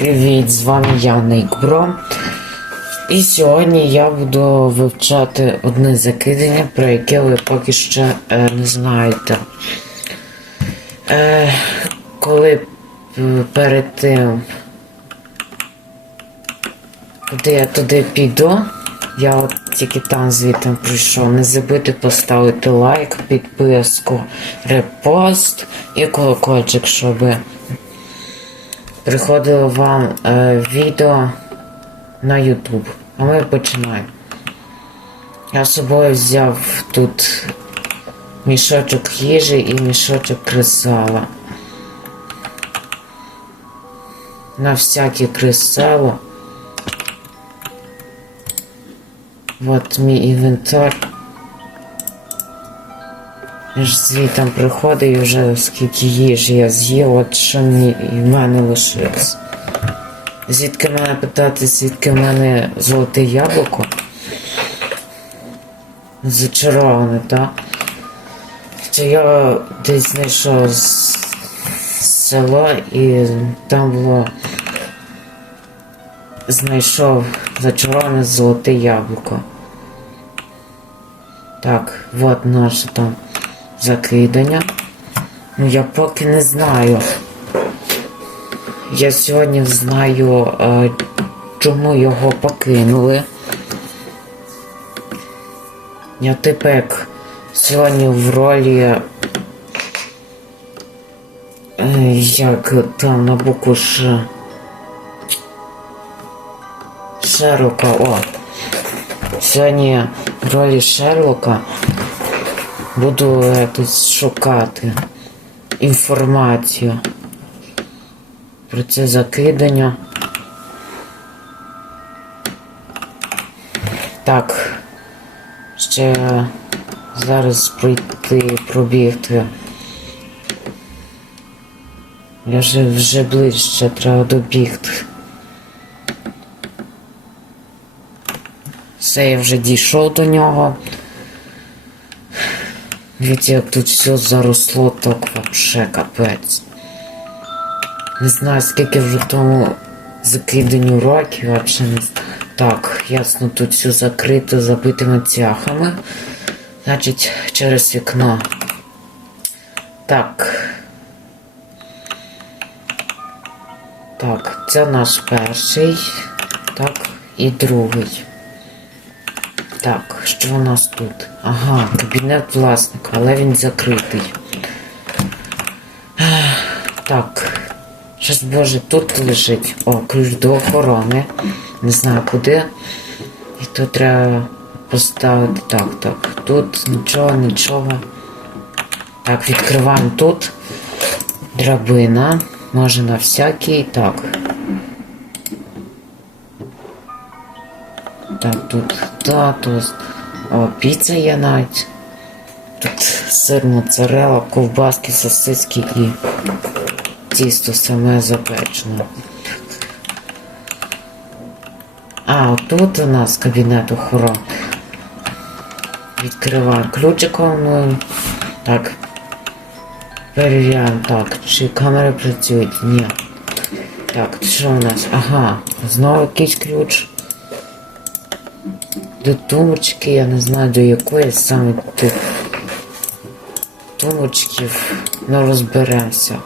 Привіт, з вами я Нейкбро. І сьогодні я буду вивчати одне закидання, про яке ви поки що е, не знаєте. Е, коли п- перед тим, коли я туди піду, я от тільки там звідти прийшов. Не забудьте поставити лайк, підписку, репост і колокольчик, щоб приходило вам е, відео на YouTube. А ми починаємо. Я з собою взяв тут мішочок їжі і мішочок кресала. На всяке кресало. Вот мій інвентар. Я ж звітом приходив і вже скільки їжі я з'їв, от що мені і в мене лишилось. Звідки мене питати, звідки в мене золоте яблуко? Зачароване, так? Це я десь знайшов з село і там було. Знайшов зачароване золоте яблуко. Так, от наше там закидання. Ну я поки не знаю. Я сьогодні знаю, е, чому його покинули. Я тепер сьогодні в ролі. е, Як там на букву Ш. Шерлока, о. Сьогодні в ролі Шерлока буду тут шукати інформацію про це закидання. Так. Ще зараз прийти пробігти. Я вже вже ближче треба добігти. Все, я вже дійшов до нього. Дивіться, як тут все заросло, так вообще капець. Не знаю, скільки вже тому закиданню років, вообще не. Так, ясно, тут все закрито забитими цяхами. Значить, через вікно. Так. Так, це наш перший. Так, і другий. Так, що у нас тут? Ага, кабінет власника, але він закритий. Так. Щось боже, тут лежить. О, ключ до охорони. Не знаю куди. І тут треба поставити. Так, так. Тут нічого, нічого. Так, відкриваємо тут. Драбина. Може на всякий. Так. Так, тут тут. Піца є навіть. Тут сир, моцарелла, ковбаски, сосиски і тісто саме запечене. А, отут у нас кабінет охорони. Відкриваємо ключиком, ну так. Перевіряємо так, чи камери працюють? Ні. Так, що у нас? Ага, знову якийсь ключ. До тумбочки, я не знаю до якої саме тут тумбочків. Ну розберемося.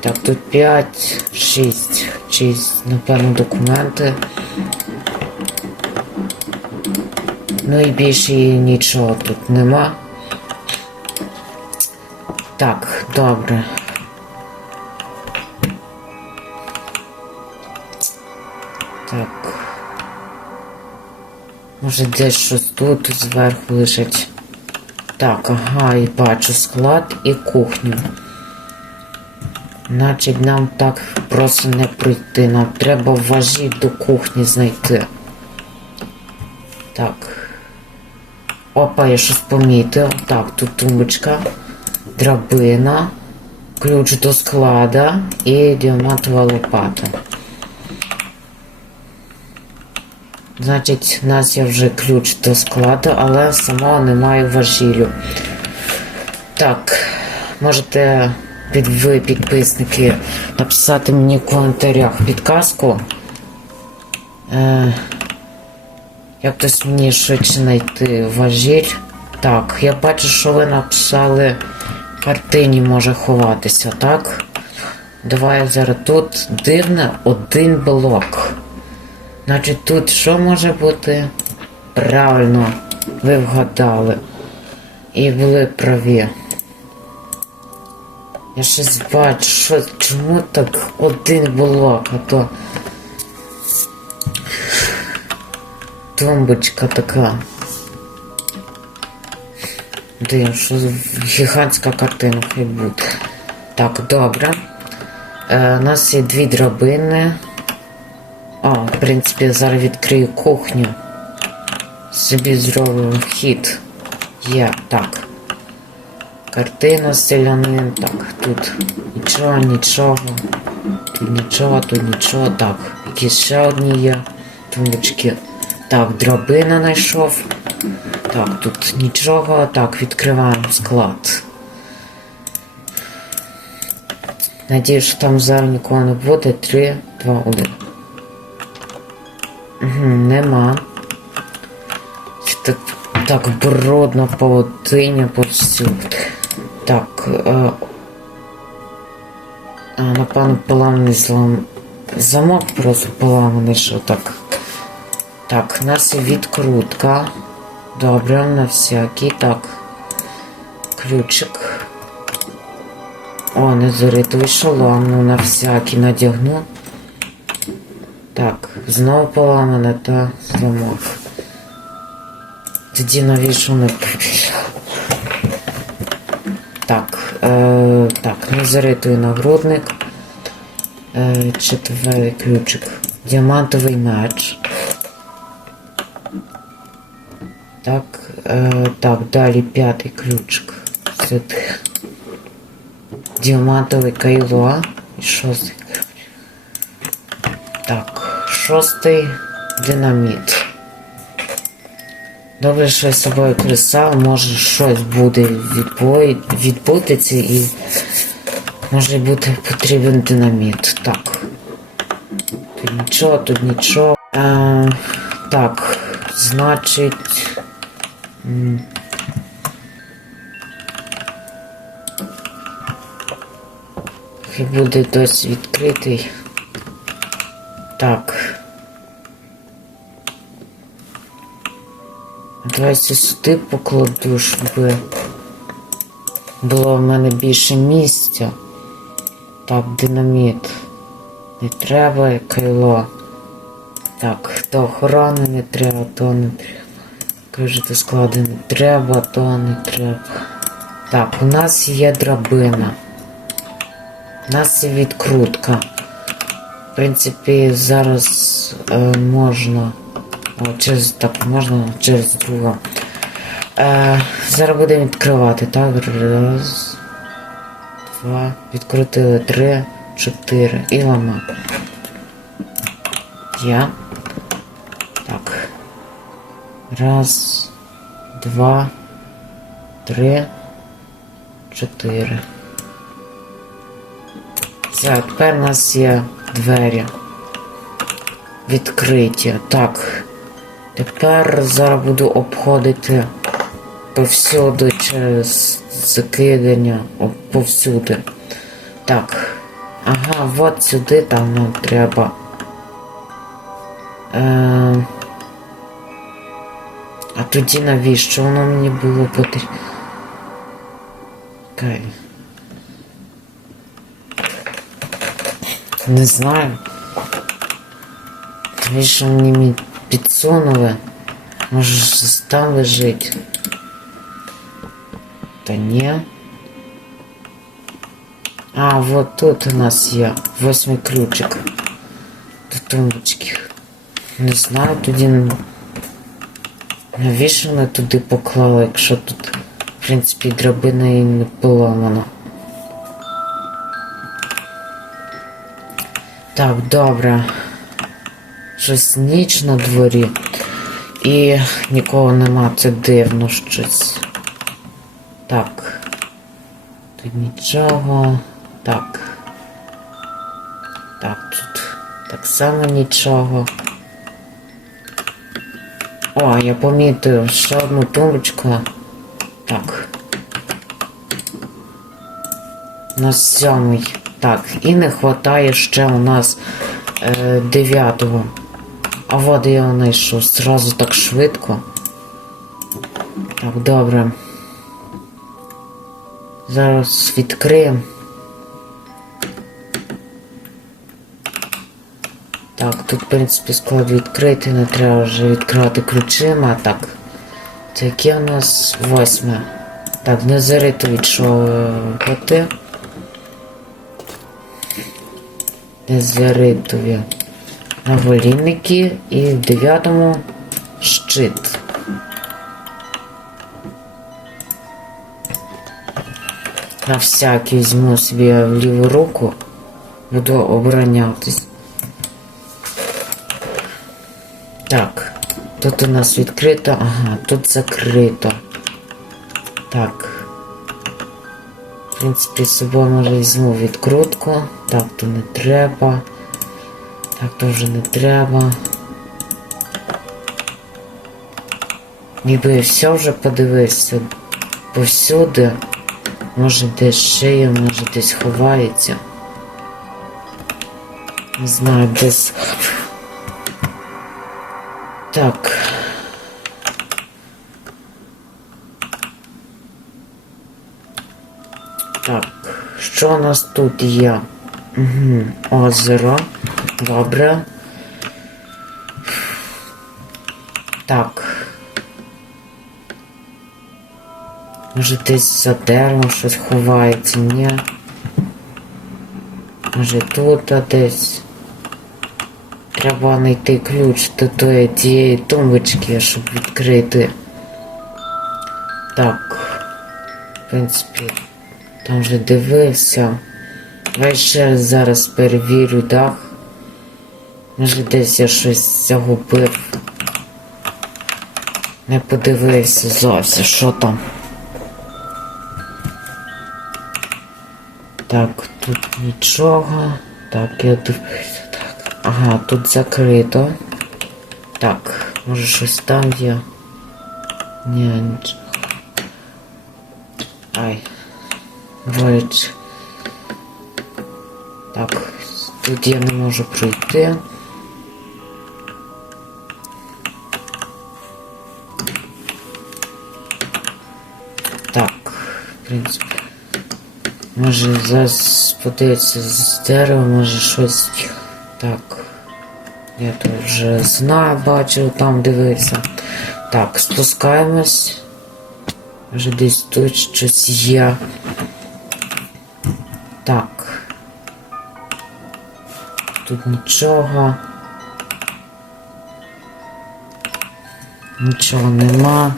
Так, тут 5, 6, 6, напевно, документи. Ну і більше нічого тут нема. Так, добре. Може десь щось тут зверху лежить. Так, ага, і бачу склад і кухню. Значить, нам так просто не пройти. Нам треба важі до кухні знайти. Так. Опа, я щось помітив. Так, тут тумбочка, драбина, ключ до склада і діамантова лопата. Значить, у нас є вже ключ до складу, але самого немає важілю. Так, можете під ви, підписники, написати мені в коментарях підказку. Е, як хтось мені швидше знайти важіль. Так, я бачу, що ви написали картині може ховатися, так? Давай зараз тут дивне один блок. Значить тут що може бути? Правильно, ви вгадали. І були праві. Я щось бачу, що чому так один блок, а то тумбочка така. Дивно, що гігантська картина хай буде. Так, добре. Е, у нас є дві драбини. А, в принципі, я зараз відкрию кухню. Собі зробимо вхід. Є, так. Картина селянин. Так, тут нічого, нічого. Тут нічого, тут нічого. Так, якісь ще одні є тумбочки. Так, драбина знайшов. Так, тут нічого. Так, відкриваємо склад. Надіюсь, що там зараз нікого не буде. 3, 2, 1. Нема. Так, так брудно павутиня повсюди. Так. Е, а, напевно, поламаний злом. Замок просто поламаний, що так. Так, у нас відкрутка. Добре, на всякий. Так. Ключик. О, незоритовий шолом, ну на всякий надягну. Так, знову поламане та замок. Тоді навіщо не Так, е, так, незаритовий нагрудник. Е, четвертий ключик. Діамантовий меч. Так, е, так, далі п'ятий ключик. Сюди. Діамантовий кайло. І шостий. Так, шостий динаміт. Добре, що я з собою кресав, може щось буде відбутися і може бути потрібен динаміт. Так. Тут нічого, тут нічого. Е, так, значить. Буде досить відкритий. Давайте сюди покладу, щоб було в мене більше місця. Так, динаміт. Не треба кайло. Так, то охорони не треба, то не треба. Кажете, склади не треба, то не треба. Так, у нас є драбина. У нас є відкрутка. В принципі, зараз е, можна. Через так, можна через друга. Е, зараз будемо відкривати, так? Раз. Два. Відкрутили три, чотири. І лама. Я. Так. Раз. Два. Три. Чотири. Все, тепер у нас є двері. Відкриті. Так. Тепер зараз буду обходити повсюди через закидання повсюди. Так. Ага, от сюди там нам треба. Е... А тоді навіщо воно мені було потрібно? Окей. Не знаю. Навіщо мені мені підсунули? Може ж там лежить? Та ні. А, вот тут у нас є восьмий ключик. До тумбочки. Не знаю, тоді. Навіщо вони туди поклали, якщо тут, в принципі, драбина і не поламана. Так, добре. Щось ніч на дворі. І нікого нема, це дивно щось. Так. Тут нічого. Так. Так, тут так само нічого. О, я помітив ще одну тумбочку. Так. На сьомий. Так, і не хватає ще у нас е, дев'ятого. А вот я знайшов зразу так швидко. Так, добре. Зараз відкриємо. Так, тут, в принципі, склад відкритий, не треба вже відкривати ключима. Так. Це яке у нас восьме. Так, не зарито від що коти. Незаритові наволінники і в дев'ятому щит. На всякий візьму собі в ліву руку. Буду оборонятись. Так, тут у нас відкрито, ага, тут закрито. Так. В принципі, з собою може візьму відкрутку. Так, то не треба. Так, вже не треба. Ніби все вже подивився. Повсюди. Може десь шиє, може десь ховається. Не знаю, десь. Так. Так, що у нас тут є? Угу. Озеро. Добре. Так. Може десь за деревом щось ховається, ні? Може тут а десь. Треба знайти ключ до тої тієї тумбочки, щоб відкрити. Так. В принципі, там вже дивився. Давай ще зараз перевірю дах. Може десь я щось загубив. Не подивився зовсім, що там. Так, тут нічого. Так, я дивлюся. Так. Ага, тут закрито. Так, може щось там є. Ні, нічого. Ай. Вроді. Так, тут я не можу пройти. Так, в принципі. Може зараз подивитися з дерева, може щось. Так. Я тут вже знаю, бачив, там дивився. Так, спускаємось. Може десь тут щось є. Так. Тут нічого. Нічого нема.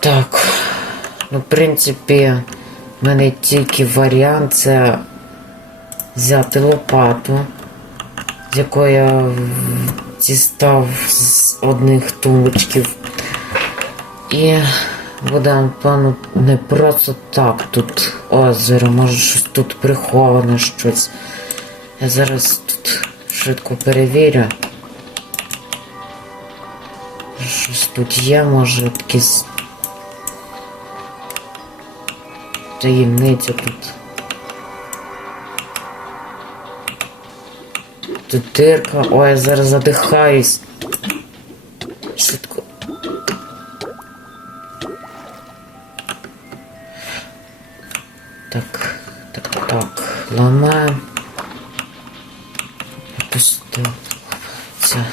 Так. Ну, в принципі, в мене тільки варіант це взяти лопату, з якої я дістав з одних тумбочків. І буде, напевно, не просто так тут озеро, може щось тут приховане щось. Я зараз тут швидко перевірю. Щось тут є, може якісь таємниця тут. Тут дирка. Ой, я зараз задихаюсь. Швидко. Так, так, так. Ламаємо. Це.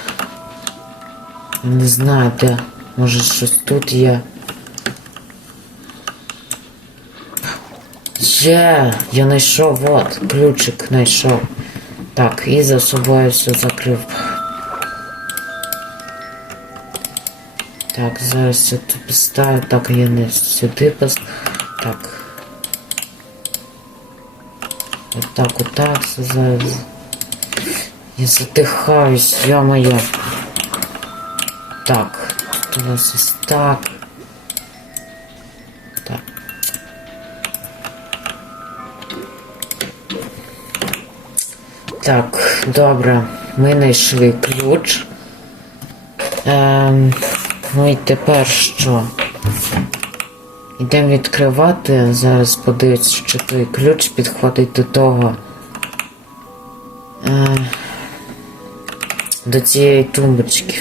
Не знаю, де. Може щось тут є. Є, я знайшов, вот, ключик знайшов. Так, і за собою все закрив. Так, зараз я тут поставлю. Так, я не сюди поставлю. Так. Отак, отак, все зараз. Я затихаюсь, ё-моё. Так, тут у нас ось. Так. Так, добре. Ми знайшли ключ. Ем, ну і тепер що? Йдемо відкривати. Зараз подивитися, що той ключ підходить до того. Е, до цієї тумбочки.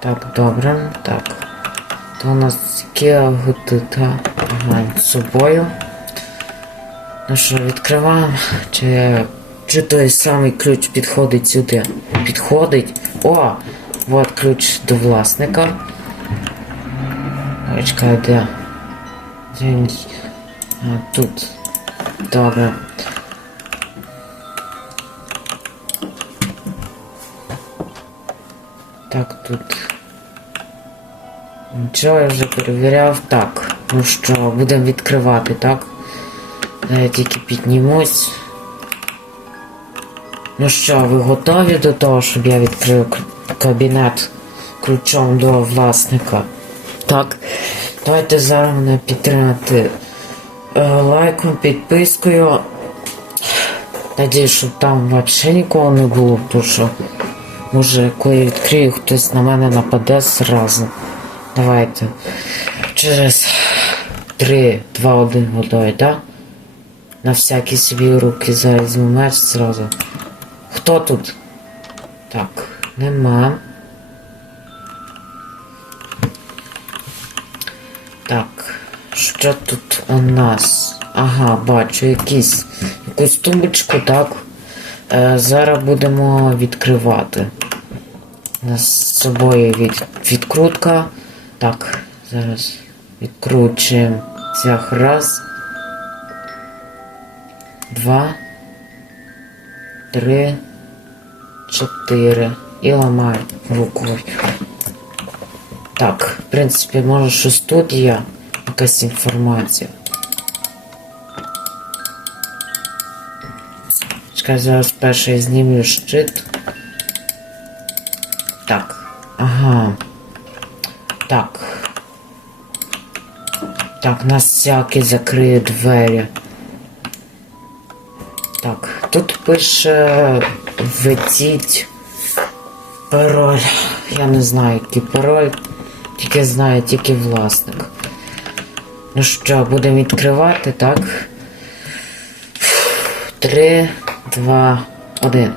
Так, добре. Так. То у нас Kia GT, ага, з собою. Ну що, відкриваємо. Чи, чи той самий ключ підходить сюди? Підходить. О! Вот ключ до власника. Чекай, де? Де він? А, тут. Добре. Так, тут. Нічого, я вже перевіряв. Так. Ну що, будемо відкривати, так? Я тільки піднімусь. Ну що, ви готові до того, щоб я відкрив кабінет ключом до власника? Так. Давайте зараз мене підтримати е, лайком, підпискою. Надіюсь, щоб там взагалі нікого не було, тому що може коли я відкрию, хтось на мене нападе зразу. Давайте. Через 3, 2, 1 готові, так? На всякі собі руки візьму меч зразу. Хто тут? Так, нема. Так, що тут у нас? Ага, бачу якісь, якусь тумбочку, так. Е, зараз будемо відкривати. У нас з собою від, відкрутка. Так, зараз відкручуємо цях раз. Два. Три. Чотири. І ламаю рукою. Так, в принципі, може щось тут є. Якась інформація. Чекай, зараз перше я знімлю щит. Так. Ага. Так. Так, нас всякі закриє двері. Тут пише введіть пароль. Я не знаю, який пароль. Тільки знає тільки власник. Ну що, будемо відкривати, так? Три, два, один.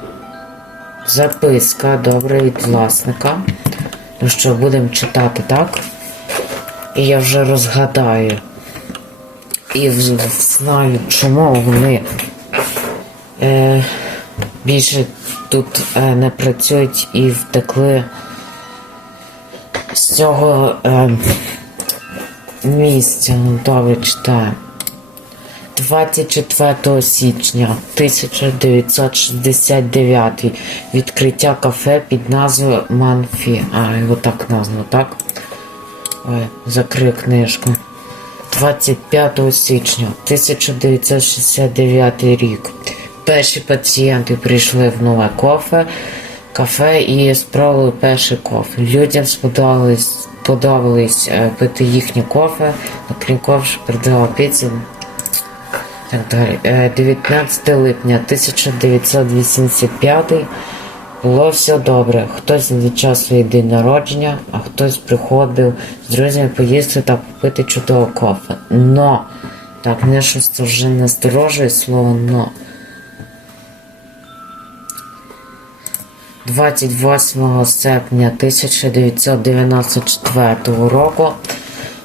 Записка, добре, від власника. Ну що, будемо читати, так? І я вже розгадаю. І знаю, чому вони більше тут е, не працюють і втекли з цього е, місця. Добре читаю. 24 січня 1969 відкриття кафе під назвою Манфі. А, його так названо, так? Ой, закрив книжку. 25 січня 1969 рік. Перші пацієнти прийшли в нове кофе, кафе і спробували перший кофе. Людям сподобалось, подобалось е, пити їхнє кофе, окрім кофе, передавав піцу. Так далі. Е, 19 липня 1985 було все добре. Хтось відзначав свій день народження, а хтось приходив з друзями поїсти та попити чудово кофе. Но, так, не щось вже не здорожує слово но. 28 серпня 1994 року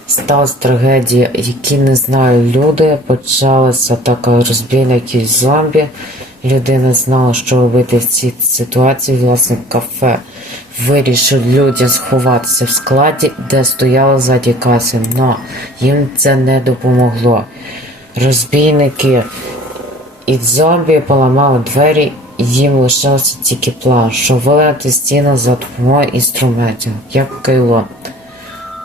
сталася трагедія, які не знають люди. Почалася атака розбійників зомбі. Людина знала, що робити в цій ситуації. Власник кафе вирішив людям сховатися в складі, де стояла ззаді каси, но їм це не допомогло. Розбійники і зомбі поламали двері, їм лишався тільки план, що вилити стіну за допомогою інструментів, як кайло.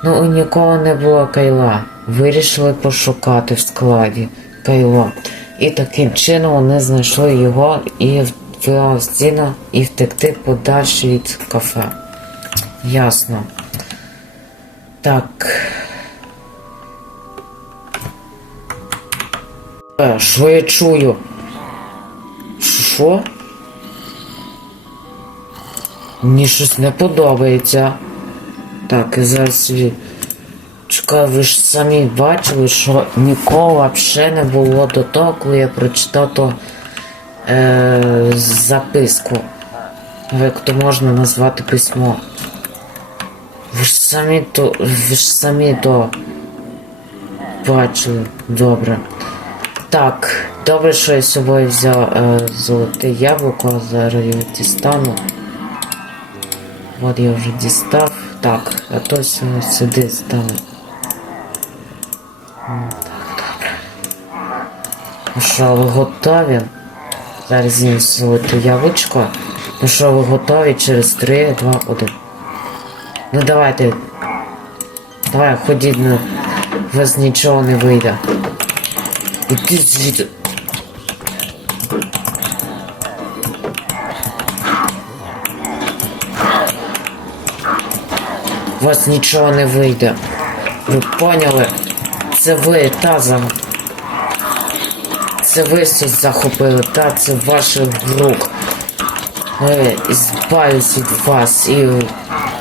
Ну у нікого не було кайла. Вирішили пошукати в складі кайло. І таким чином вони знайшли його і вбили стіну і втекти подальше від кафе. Ясно. Так. Е, Що я чую? Що? Мені щось не подобається. Так, і зараз. Чекай, ви ж самі бачили, що ніколи взагалі не було до того, коли я прочитав то е, записку. Як то можна назвати письмо. Ви ж самі то. Ви ж самі то бачили. Добре. Так, добре, що я з собою взяв е, золоте яблуко, зараз його дістану. От я вже дістав. Так, а то сюди ставлю. Так, добре. Ну що, ви готові? Зараз з'їм золоте яблучко. Ну що, ви готові через 3, 2, 1. Ну давайте. Давай, ходіть, ну. У вас нічого не вийде. Іди звідти. Вас нічого не вийде. Ви поняли? Це ви тазом. Це ви все захопили, та це ваших рук. Ми збавлюсь від вас і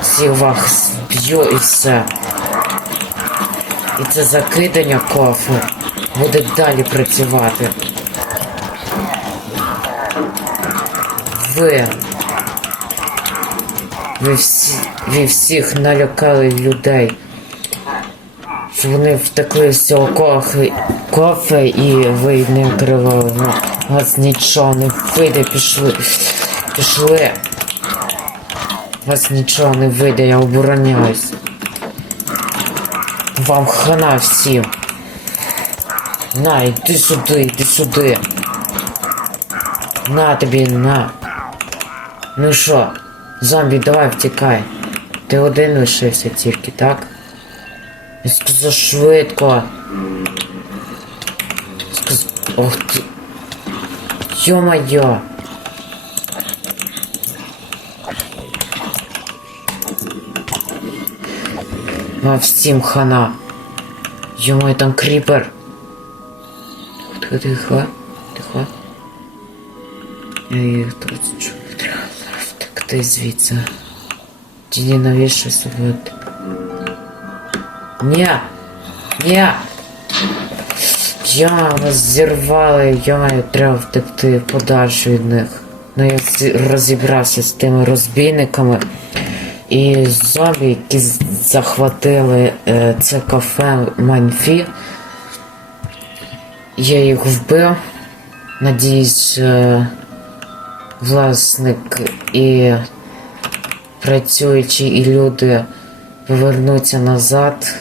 всі вас б'ю і все. І це закидання кофе буде далі працювати. Ви. Ви всі, ви всіх налякали людей. Вони втекли з цього кофе, кофе і ви не кривали. У вас нічого не вийде, пішли. Пішли. Вас нічого не вийде, я обороняюсь. Вам хана всім. На, іди сюди, іди сюди. На тобі, на. Ну що, зомбі, давай втікай. Ти один лишився тільки, так? Я сказав швидко. Сказ... Ох ти. Йо-моє. Вам всім хана. Йо-моє, там кріпер. Тихо, тихо, тихо. Я їх тут чую. Треба втекти звідси. Чи навіщо собою? Ні! Ні! Я вас зірвали, я треба втекти подальше від них. Ну я розібрався з тими розбійниками і зомбі, які захватили е, це кафе Манфі. Я їх вбив. Надіюсь, е, власник і працюючі і люди повернуться назад.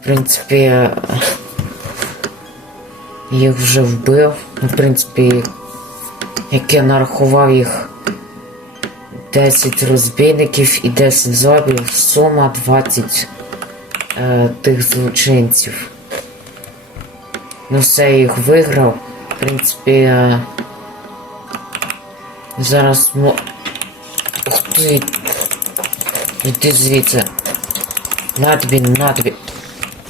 В принципі, їх вже вбив. В принципі, як я нарахував їх 10 розбійників і 10 зомбів, сума 20 е, тих злочинців. Ну все, я їх виграв. В принципі, е, зараз мо... Іди звідси. На тобі, на тобі.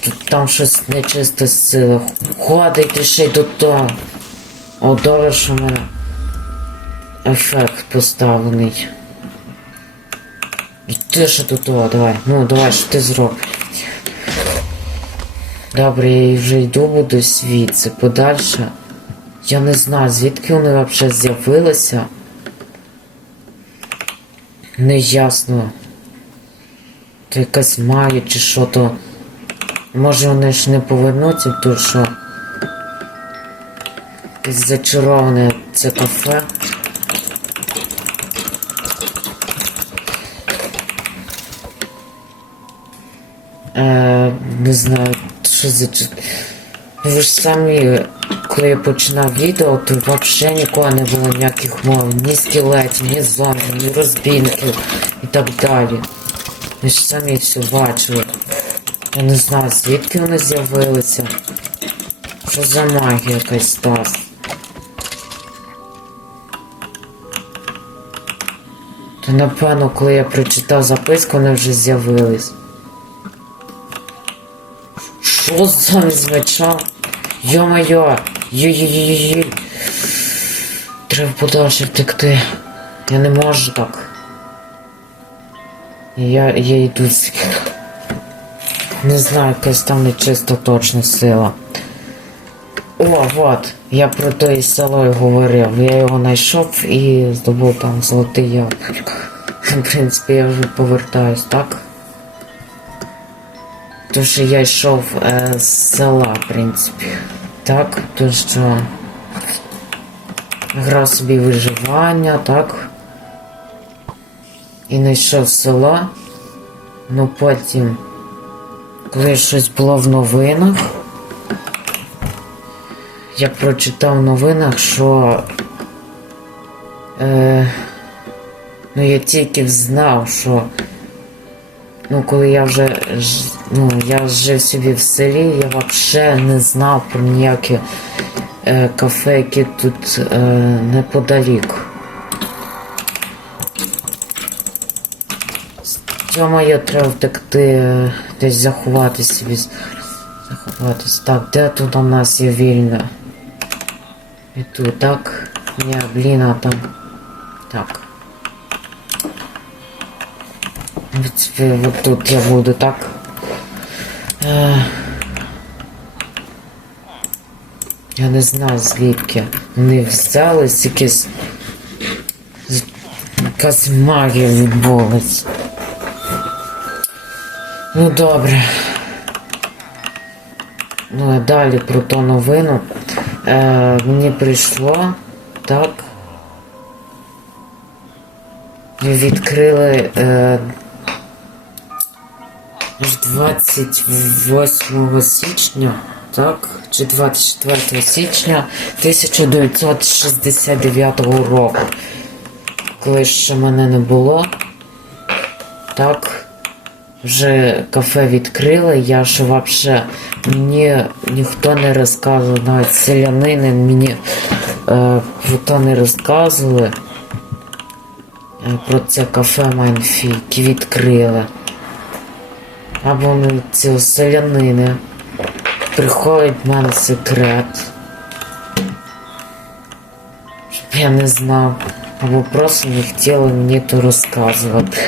Тут там щось нечисте сила. Ходить ще й до того. Що в мене ефект поставлений. І ти ще до того, давай. Ну, давай, що ти зробиш. Добре, я вже йду буду звідси подальше. Я не знаю, звідки вони взагалі з'явилися. Неясно. То якась магія чи що то. Може вони ж не повернуться, тому що зачароване це кафе. Е, не знаю, що за чи- Ви ж самі, коли я починав відео, то взагалі нікого не було ніяких мов, ні скелетів, ні зомбі, ні розбійників і так далі. Ви ж самі все бачили. Я не знаю, звідки вони з'явилися. Що за магія якась сталася? То напевно, коли я прочитав записку, вони вже з'явились. Що замість меча? Йо-моє! Йо-йо-йо-йо! Треба подальше втекти. Я не можу так. Я, я йду звідти. Не знаю, якась там нечиста точна сила. О, вот. Я про той село й говорив. Я його знайшов і здобув там золотий яблуко. В принципі, я вже повертаюсь, так? То що я йшов е, з села, в принципі. Так, то що. Грав собі виживання, так. І знайшов село. Ну потім, коли щось було в новинах, я прочитав в новинах, що. Е, ну я тільки знав, що. Ну, коли я вже ж- ну, я жив собі в селі, я взагалі не знав про ніякі е, кафе, які тут е, неподалік. Цьому я треба втекти, е, десь заховати собі. Заховатись. Так, де тут у нас є вільне? І тут, так? Ні, блін, а там. Так. Принципі, тут я буду так. Я не знаю звідки вони взялись якісь. Якась магія відбулась. Ну добре. Ну а далі про ту новину. Е, мені прийшло, так. Відкрили е, аж 28 січня, так? Чи 24 січня 1969 року. Коли ще мене не було. Так. Вже кафе відкрили, я ще вообще мені ніхто не розказував, навіть селянини мені е, то не розказували. Е, про це кафе Майнфі, які відкрили. Або вони ці селянини. Приходить в мене секрет. Щоб я не знав. Або просто не хотіли мені то розказувати.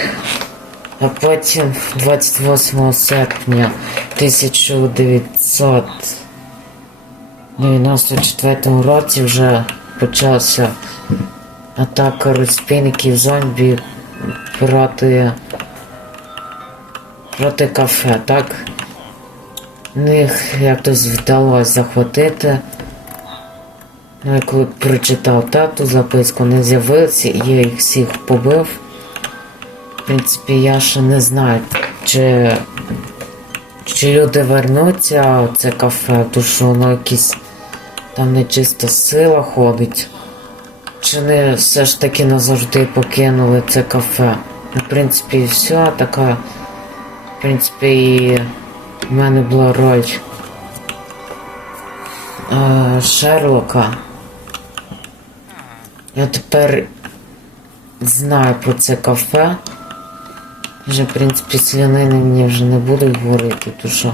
А потім 28 серпня 1994 році вже почався атака розбійників зомбі проти проти кафе, так? Них якось вдалося захватити. Ну, я коли прочитав тату записку, не з'явився, я їх всіх побив. В принципі, я ще не знаю, чи, чи люди вернуться в це кафе, тому що воно якісь там нечиста сила ходить. Чи не все ж таки назавжди покинули це кафе. Ну, В принципі, і все, така. В принципі, в мене була роль е, Шерлока. Я тепер знаю про це кафе. Вже, в принципі, слянини мені вже не будуть говорити, тому що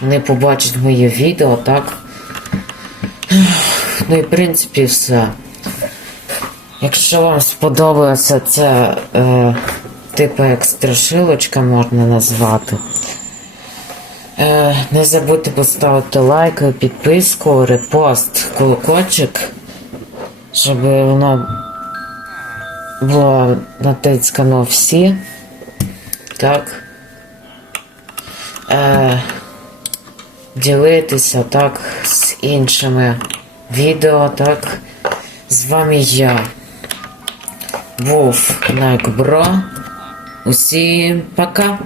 вони побачать моє відео, так? Ну і в принципі все. Якщо вам сподобалося це е, типу як страшилочка можна назвати. Е, не забудьте поставити лайк, підписку, репост, колокольчик, щоб воно було натискано всі. Так. Е, ділитися так з іншими відео, так. З вами я був Найкбро. Усім пока!